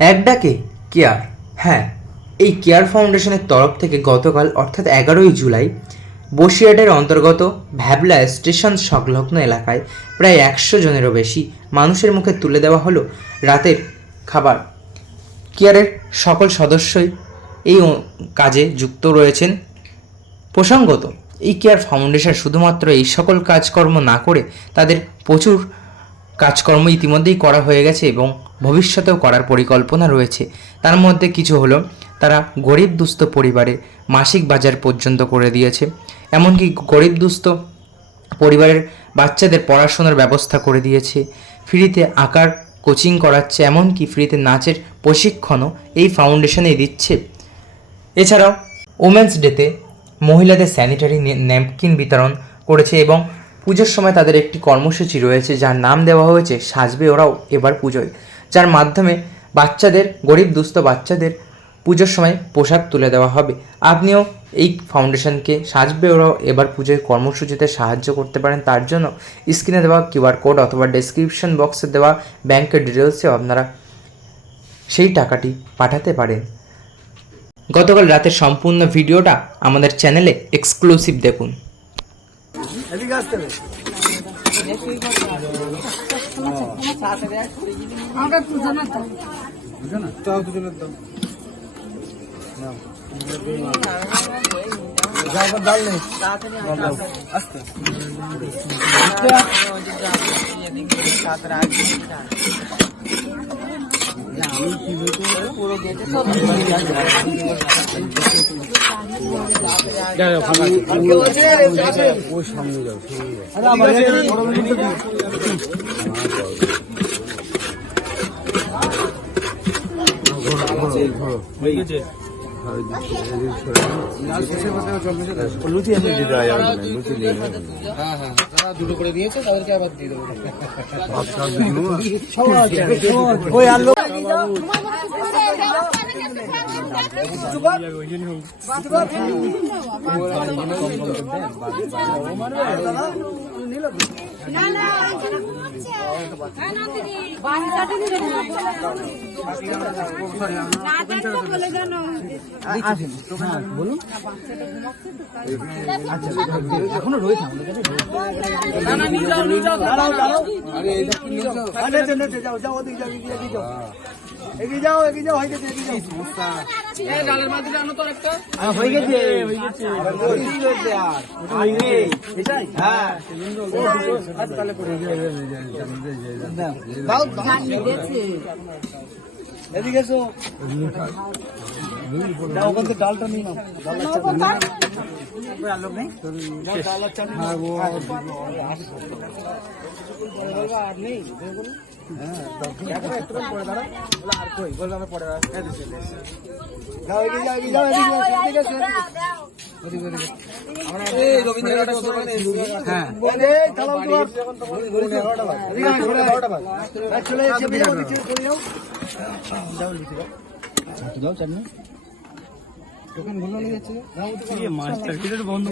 এক ডাকে কেয়ার। হ্যাঁ, এই কেয়ার ফাউন্ডেশনের তরফ থেকে গতকাল অর্থাৎ 11ই জুলাই বসিরহাটের অন্তর্গত ভ্যাবলা স্টেশন সংলগ্ন এলাকায় প্রায় 100 জনেরও বেশি মানুষের মুখে তুলে দেওয়া হলো রাতের খাবার। কেয়ারের সকল সদস্যই এই কাজে যুক্ত রয়েছেন। প্রসঙ্গত, এই কেয়ার ফাউন্ডেশন শুধুমাত্র এই সকল কাজকর্ম না করে তাদের প্রচুর কাজকর্ম ইতিমধ্যেই করা হয়ে গেছে এবং ভবিষ্যতেও করার পরিকল্পনা রয়েছে। তার মধ্যে কিছু হলো, তারা গরিব দুস্থ পরিবারের মাসিক বাজার পর্যন্ত করে দিয়েছে, এমনকি গরিব দুস্থ পরিবারের বাচ্চাদের পড়াশোনার ব্যবস্থা করে দিয়েছে, ফ্রিতে আঁকার কোচিং করাচ্ছে, এমনকি ফ্রিতে নাচের প্রশিক্ষণও এই ফাউন্ডেশনেই দিচ্ছে। এছাড়াও ওমেন্স ডেতে মহিলাদের স্যানিটারি ন্যাপকিন বিতরণ করেছে এবং পুজোর সময় তাদের একটি কর্মসূচি রয়েছে যার নাম দেওয়া হয়েছে সাজবে ওরাও এবার পুজোয়, যার মাধ্যমে বাচ্চাদের, গরিব দুস্থ বাচ্চাদের পুজোর সময় পোশাক তুলে দেওয়া হবে। আপনিও এই ফাউন্ডেশনকে সাজবে ওরাও এবার পুজোয় কর্মসূচিতে সাহায্য করতে পারেন। তার জন্য স্ক্রিনে দেওয়া কিউআর কোড অথবা ডেসক্রিপশন বক্সে দেওয়া ব্যাংকের ডিটেলসেও আপনারা সেই টাকাটি পাঠাতে পারেন। গতকাল রাতের সম্পূর্ণ ভিডিওটা আমাদের চ্যানেলে এক্সক্লুসিভ দেখুন। লুচি এমনি দিতে হয়, লুচি দুটো করে দিয়েছে, তাদেরকে আবার দিয়ে দেবো। বলুন, এখনো রয়েছে এগিয়ে যাও, এগিয়ে যাও, হয়ে গেছে, হয়ে গেছে, এদিকে এসো, ওখান থেকে ডালটা নিয়ে নাও, ডাল নেই, আর নেই, চাটনি বন্ধ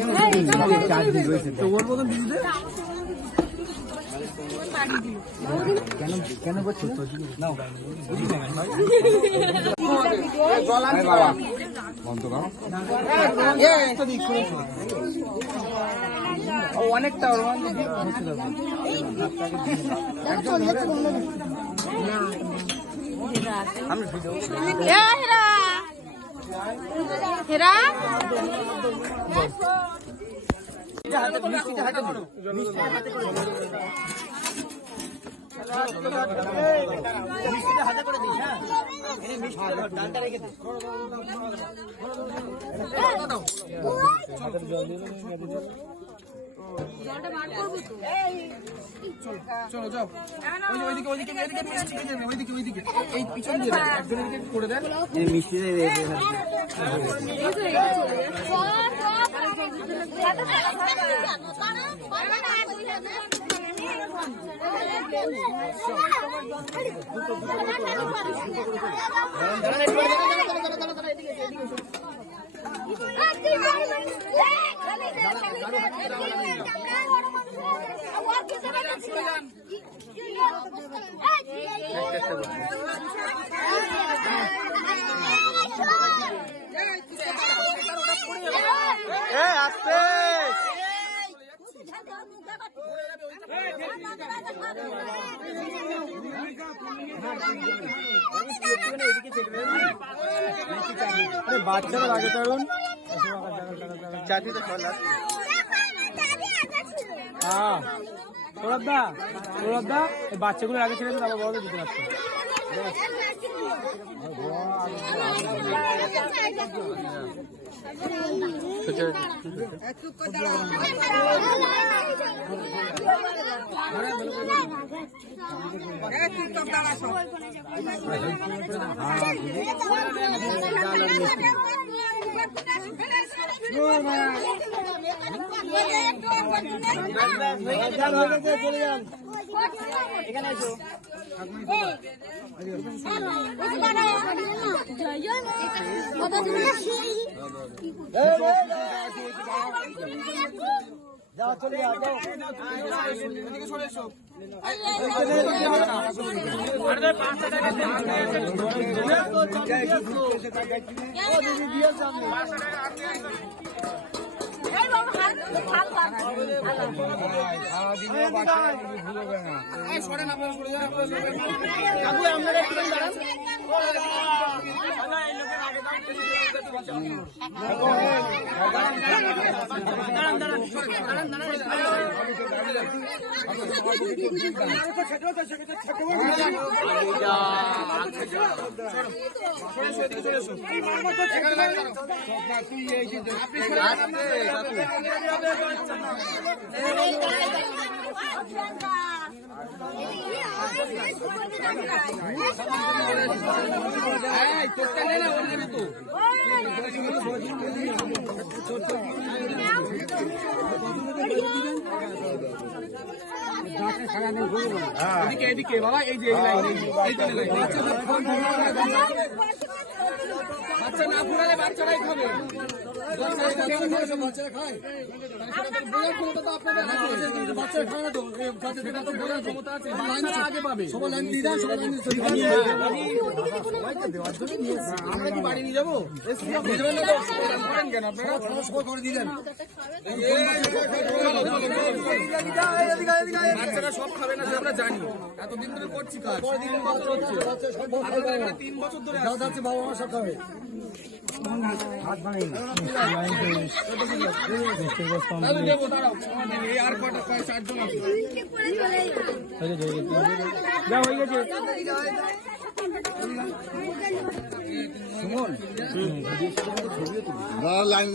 কেন করছো? অনেকটা চলো যাও, ওইদিকে ওইদিকে ওইদিকে মিষ্টি ওইদিকে ওইদিকে এই পিছন দিয়ে একজনের দিকে করে দেন, এই মিষ্টি বাচ্চারা আগে কারণ চাকরি তো হ্যাঁ সৌরভদা এই বাচ্চাগুলো আগে ছেড়ে তারপর বড়দের দিতে পারছে। এখানে এসো যাও চলে যাও চলে এসো এদিকে বাবা এই যে বাচ্চা না ঘুরালে বাচ্চারাই খাবে বাচ্চারা খায় বাচ্চারা খায় না তো বোঝার ক্ষমতা আছে আগে পাবে সবাই লাইন দিয়ে দেয় আমরা কি বাড়ি নিয়ে যাবো কেন আপনারা করে দিলেন বাচ্চারা সব খাবে না আমরা জানি এতদিন ধরে করছি কাজ 3 বছর ধরে যাচ্ছে বাবা মা সব খাবে হাত বানাই আর কটা 4 জন আছে যা হয়ে গেছে সুমন লাইন